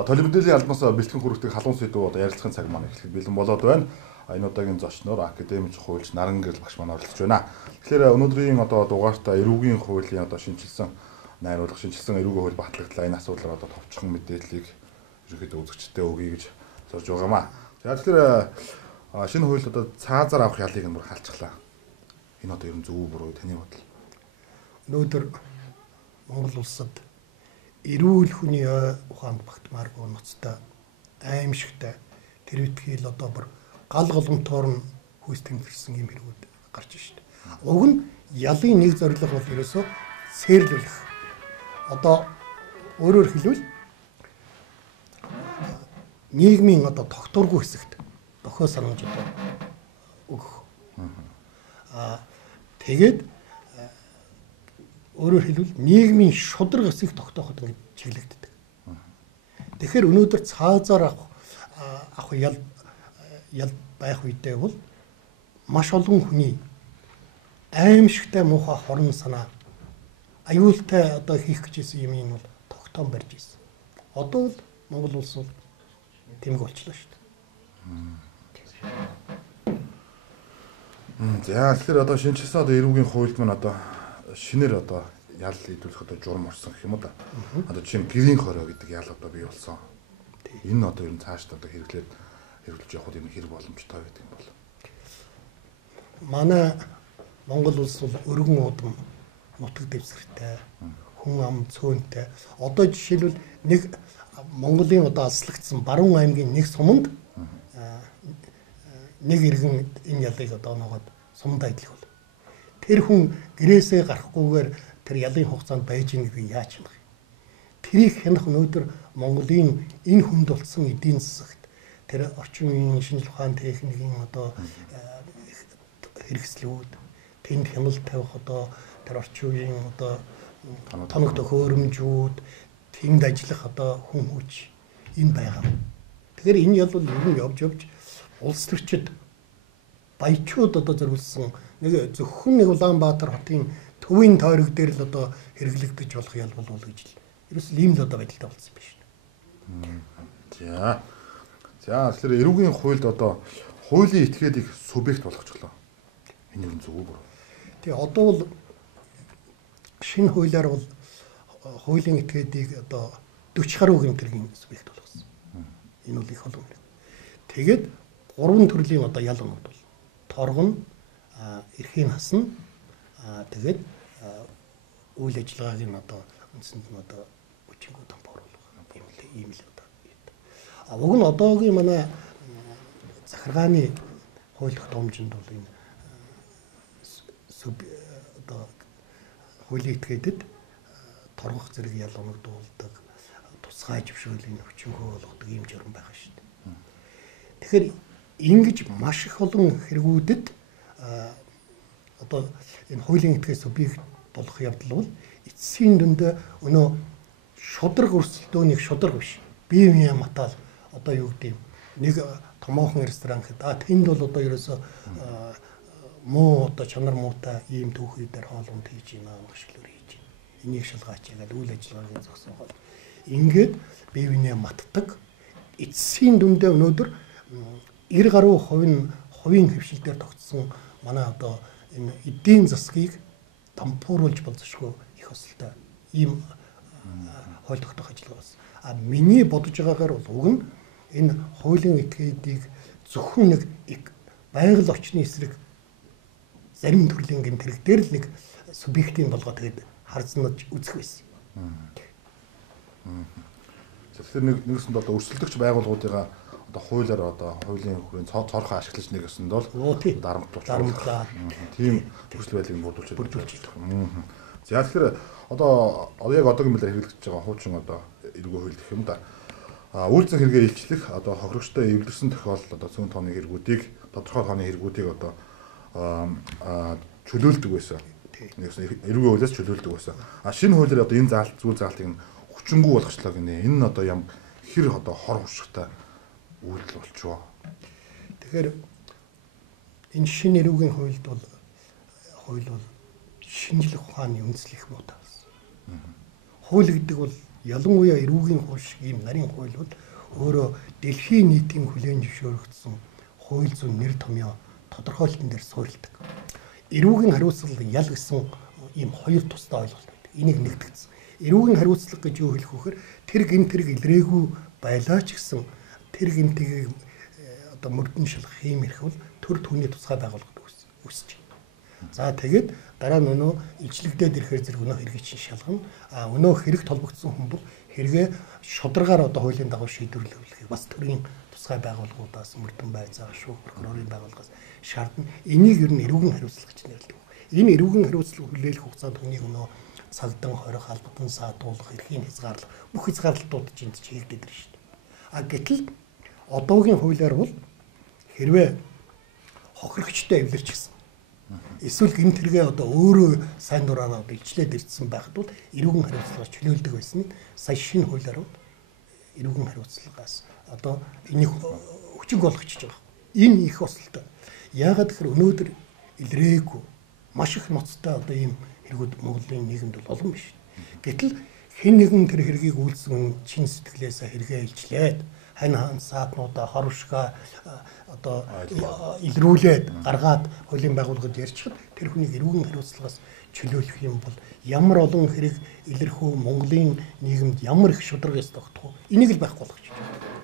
За толимдлийн албанаас бэлтгэн хүргэдэг халуун сэдв одоо ярилцлагын цаг маань эхлэхэд бэлэн болоод байна. Энэ удаагийн зочноор академик хуульч Наран Гэрэл багш маань оролцож байна. Тэгэхээр өнөөдрийн одоо дугаартаа эрүүгийн хуулийн одоо шинжилсэн найруулга шинжилсэн эрүүгийн хууль батлагдлаа энэ асуудлаар одоо товчхон мэдээллийг ерөнхийдөө үзэгчдэд өгье гэж зорж байгаамаа. За тэгэхээр шинэ хууль одоо цаазаар авах ялыг нь бүр халцглаа. Энэ одоо ер нь зөв үү буруу таны бодол? Өнөөдөр Монгол улсад эрүүл хүний ухаанд багтмааргүй ноцтой аимшигтай тэр үтгийл одоо бүр гал голомтоор нь хүйс тэмцэрсэн юм хэрэгүүд гарч ирж байна. Уг нь ялын нэг зорилго бол ерөөсөө сээрлүүлэх. Одоо өөрөөр хэлбэл нийгмийн одоо тогтворгүй хэсэгт дохио санамж одоо өгөх. Тэгээд өөрөөр хэлбэл нийгмийн шудраг хэсэг тогтооход ингэ чиглэгддэг. Тэгэхээр өнөөдөр цаазаар авах ял байх үедээ бол маш олон хүний аимшигтай муухай хорон санаа аюултай одоо хийх гэжсэн юм нь бол тогтоом барьж ирсэн. Одоо л Монгол улс бол тэмэг болчихлоо шүү дээ. За тэгэхээр одоо шинжилсэн одоо эрүүгийн хуульд маань одоо шинээр одоо ял идүүлэх одоо журам орсон гэх юм уу да. Одоо жишээ нь гэрийн хорой гэдэг ял одоо бий болсон. Энэ одоо ер нь цаашдаа одоо хэрэглэж явахд энэ хэрэг боломжтой байдаг юм бол. Манай Монгол улс бол өргөн удам нутаг дэвсгэртэй, хүн ам цөөнтэй. Одоо жишээлбэл нэг Монголын одоо аслагдсан Баруун аймгийн нэг суманд нэг иргэн энэ ялыг одоо ногоод сумд айдлах бол тэр хүн гэрээсээ гарахгүйгээр тэр ялын хугацаанд байж ийн гэдгийг яаж хянах юм? Тэрийг хянах өнөөдөр Монголын энэ хүнд болсон эдийн засагт тэр орчин үеийн шинжлэх ухааны техникийн одоо хэрэгслүүд тэнд хяналт тавих одоо тэр орчин үеийн одоо тоног төхөөрөмжүүд тэнд ажиллах одоо хүн хүч энэ байгаа. Тэгэхээр энэ ял бол ер нь явж улс төрчид баячууд одоо зориулсан нэг зөвхөн нэг Улаанбаатар хотын төвийн тойрог дээр л одоо хэрэглэгдэж болох ял болов гэж л ерөөс ийм л одоо байдалтай болсон биш. За тэгэхээр эрүүгийн хуульд одоо хуулийн этгээд их субъект болгочихлоо. Энэ юу зөв үү? Тэгээ одоо бол шинэ хуулиар бол хуулийн этгээдийг одоо 40 гаруй гэмтэргийн субъект болгосон. Энэ бол их олон. Тэгээд 3 төрлийн одоо ял онод бол торгон, эрхийн хасна, тэгээд үйл ажиллагааг нь одоо үндсэнд нь одоо хүчингүү тампууруулах ийм л одоо. Уг нь одоогийн манай захиргааны хууль тогтоомжинд бол энэ одоо хуулийн этгээдэд торгох зэрэг ял оногдуулдаг, тусгай зөвшөөрлийн хүчингүү болгодог ийм журам байгаа шүү дээ. Тэгэхээр ингэж маш их олон хэрэгүүдэд одоо энэ хуулийн этгээд субъект болох явдал бол эцсийн дүндээ өнөө шудраг өрсөлдөөнийг шудраг биш. Бие биеэ матаал одоо юу гэдэг нэг томоохон ресторан гэхэд тэнд бол одоо ерөөсө муу одоо чанар муутай ийм түүхий дээр хоолунд хийж байна, машиглаар хийж байна. Энийг шалгаач яагаад үйл ажиллагааны зогсоогоо ингээд бие биенээ матдаг. Эцсийн дүндээ өнөөдөр 90 гаруй хувийн хөвшил дээр тогтсон манай одоо энэ эдийн засгийг дампууруулж болзошгүй их өсөлтөй ийм хууль тогтоох ажиллагаа болсон. Миний бодож байгаагаар бол уг нь энэ хуулийн этгээдийг зөвхөн нэг байгаль орчны эсрэг зарим төрлийн гэмтрэг дээр л нэг субъектийн болгоо тэгээд харзнаж үзэх байсан. Тэгэхээр нэгсэнд одоо өрсөлдөгч байгууллагуудыгаа одоо хуулиар одоо хуулийн хүрээнд цорхон ашиглаж нэгэсэнд бол дарамтлаа. Тийм төсөл байдлыг бүрдүүлж байна. За тэгэхээр одоо яг одоогийн мэлээр хэрэглэж байгаа хуучин одоо эрүүгийн хууль гэх юм да. Үйлдэл хэрэгээ илчлэх одоо хохирогчтой эвлэрсэн тохиолдолд одоо цөөн тооны хэрэгүүдийг тодорхой тооны хэрэгүүдийг одоо чөлөөлдөг байсан. Нэгсэн эрүүгийн хуулиас чөлөөлдөг байсан. Шинэ хуулиар одоо энэ зүйл заалтыг хүчингүү болгочлоо гинэ. Энэ нь одоо ям хэр одоо хор хуршигтай үйлдэл болчихоо. Тэгэхээр энэ шинэ эрүүгийн хууль бол шинжлэх ухааны үндэслэх муутай болсон. Хууль гэдэг бол ялангуяа эрүүгийн хууль шиг ийм нарийн хууль бол өөрөө дэлхийн нийтийн хүлээн зөвшөөрөгдсөн хууль зүйн нэр томьёо тодорхойлолтын дээр суурилдаг. Эрүүгийн хариуцлага ял гэсэн ийм хоёр тусдаа ойлголт байдаг. Энийг нэгтгэсэн. Эрүүгийн хариуцлага гэж юу хэлэх вөхөр тэр гэмт хэрэг илрээгүй байлаа ч гэсэн тэр гэмтгийг одоо мөрдөн шалгах юм ирэх бол төр түүний тусгай байгууллагад үсэж байна. За тэгээд дараа нь өнөө ижлэгдээд ирэхээр зэрэг өнөө хэргийг чинь шалгана. Өнөө хэрэг толбогдсон хүн бол хэрэгээ шударгаар одоо хуулийн дагуу шийдвэрлэхийг бас төрийн тусгай байгууллагуудаас мөрдөн байцаах шүүх прокурорын байгууллагаас шаардна. Энийг ер нь эрүүгийн хариуцлага гэж нэрлэдэг. Энэ эрүүгийн хариуцлага хүлээх хугацаанд хүний өнөө цагдан хорих, албадан саадуулах, эрхийн хязгаарлах бүх хязгаарлалтууд чинь хийгдээд байна шүү дээ. Гэтэл одоогийн хуулиар бол хэрвээ хохирогчтой эвлэрч гисэн эсвэл гэмт хэрэгээ одоо өөрөө сайн дураараа илчлээд ирсэн байхад бол эрүүгийн хариуцлагаас чөлөөлдөг байсан нь сая шинэ хуулиар бол эрүүгийн хариуцлагаас одоо энийг хүчинг болгочихж байгаа. Энэ их осолтой. Яагаад гэхээр өнөөдөр илрээгүй маш их ноцтой одоо ийм хэрэгүүд Монголын нийгэмд бол олон биш. Гэтэл хэн нэгэн тэр хэргийг үйлсэн чин сэтгэлээсээ хэрэгээ илчлээд хань хаан саатнуудаа хорвшгаа одоо илрүүлээд гаргаад хуулийн байгууллагад ярьчихад тэр хүний эрүүгийн хариуцлагаас чөлөөлөх юм бол ямар олон хэрэг илэрхүү Монголын нийгэмд ямар их шударгаас тогтох вэ? Энийг л байхгүй болгож байна.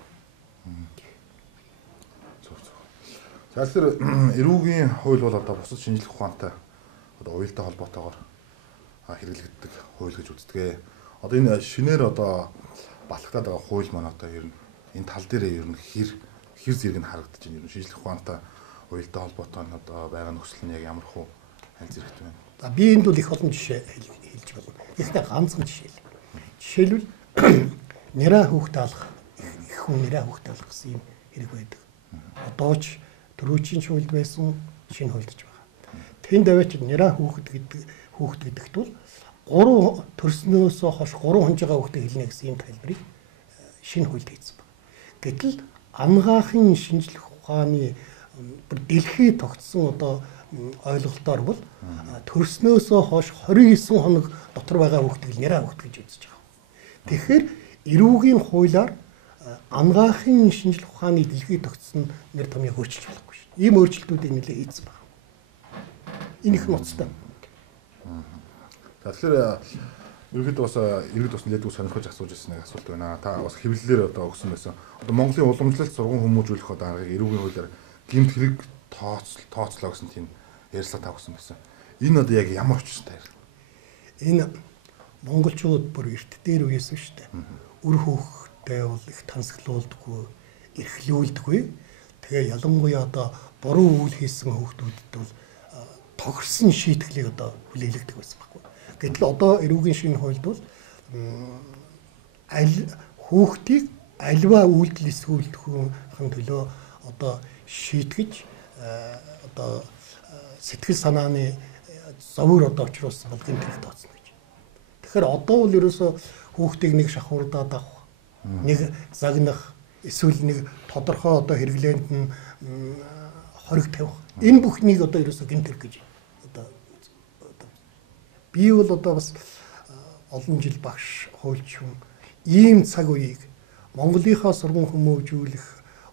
За тэгэхээр эрүүгийн хууль бол одоо бусад шинжлэх ухаантай одоо уялдаа холбоотойгоор хэрэглэгддэг хууль гэж үздэг. Одоо энэ шинээр одоо батлагтаад байгаа хууль маань одоо ер нь энэ тал дээр ер нь хэр зэрэг нь харагдаж байна. Ер нь шинжлэх ухаантай уялдаа холбоотой нь одоо байгаа нөхцөл нь яг ямар хөө аль зэрэгтэй байна. За би энд бол их олон жишээ хэлж байна. Ихтэй ганцхан жишээ л. Жишээлбэл нэраа хүүхд алах, их хүн нэраа хүүхд алах гэсэн юм хэрэг байдаг. Одоо ч төрөөчийн хуульд байсан шинэ хуульдж байгаа. Тэнд аваач нэраа хүүхд гэдэгт бол 3 төрснөөсөө хойш 3 хонж байгаа хүүхдэд хэлнэ гэсэн юм тайлбарыг шинэ хуульд хийсэн байна. Гэтэл ангаахын шинжлэх ухааны дэлхийд тогтсон одоо ойлголтоор бол төрснөөсөө хойш 29 хоног дотор байгаа хүүхдийг нэраа хүүхд гэж үзэж байгаа. Тэгэхээр эрүүгийн хуулиар ангаахын шинжлэх ухааны дэлхийд тогтсон нэр томьёог өөрчилж болохгүй шүү. Ийм өөрчлөлтүүдийг нэлээд хийсэн байна. Энэ их ноцтой. За тэгэхээр ерөөд бас иргэд бас нэлээд сонирхож асууж ирсэн нэг асуулт байна. Та бас хэвлэлээр одоо өгсөн байсан. Одоо Монголын уламжлалт сургууль хүмүүжүүлэх одоо аргыг эрүүгийн хуулиар гэмт хэрэг тооцлоо гэсэн тийм ярьслаа тавьсан байсан. Энэ одоо яг ямар учиртай юм? Энэ монголчууд бүр эрт дээр үеэс шүү дээ. Үр хөөхтэй бол их тансаглуулдаггүй, эрхлүүлдэггүй. Тэгээ ялангуяа одоо буруу үйл хийсэн хүүхдүүдэд бол тохирсон шийтгэлийг одоо хүлээлгдэг байсан байхгүй. Гэтэл одоо эрүүгийн шинэ хуульд бол аль хүүхдийг альва үйлдэл эсгүүлдэхын төлөө одоо шийтгэж одоо сэтгэл санааны зовөр одоо очруулсан бол гэмт хэрэг тооцно гэж. Тэгэхээр одоо бол ерөөсөө хүүхдийг нэг шахуурдаад авах, нэг загнах, эсвэл нэг тодорхой одоо хэрэглээнд нь хориг тавих. Энэ бүхнийг одоо ерөөсөө гэмт хэрэг гэж одоо би бол одоо бас олон жил багш хуульч хүн ийм цаг үеийг Монголынхаа сургууль хүмүүжүүлэх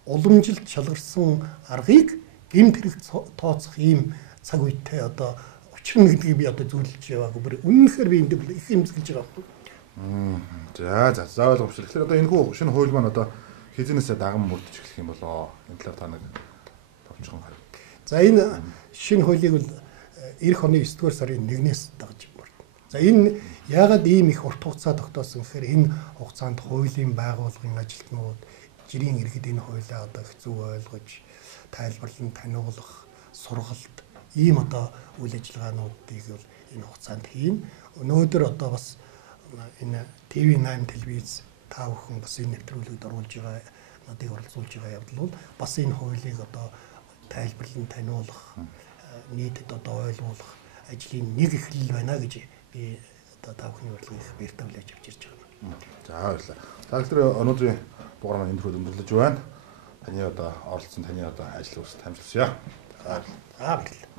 уламжилт шалгарсан аргыг гэмт хэрэг тооцох ийм цаг үедээ одоо учир нь гэдгийг би одоо зөвлөж яваагүй бүр үнэнхээр би энд их эмзэглэж байгаа байхгүй. За ойлгомжтой. Тэгэхээр одоо энэ хүү шинэ хууль маань одоо хизэнээсээ даган мөрдөж эхлэх юм болоо. Энэ талаар та нэг товчхон харь. За энэ шинэ хуулийг бол эх оны 9-р сарын 1-ээс дагаж мөрдөн. За энэ яагаад ийм их урт хугацаа тогтоосон гэхээр энэ хугацаанд хуулийн байгууллагын ажилтнууд жирийн иргэд энэ хуулиа одоо их зөв ойлгож тайлбарлан таниулах, сургалт ийм одоо үйл ажиллагаануудыг бол энэ хугацаанд хийн. Өнөөдөр одоо бас энэ TV8 телевиз та бүхэн бас энэ нэвтрүүлэгт оруулж байгаа надыг оролцуулж байгаа явдал бол бас энэ хуулийг одоо тайлбарлан таниулах, нийтэд одоо ойлгуулах ажлын нэг эхлэл байна гэж би одоо та бүхний урилгыг их баяртай хүлээж авч ирж байгаа. За баярлалаа. За тэгэхээр өнөөдрийн дугаар маань энэ төрөд өндөрлөж байна. Таны одоо оролцсон таны одоо ажил үйлс амжилт хүсье. За баярлалаа.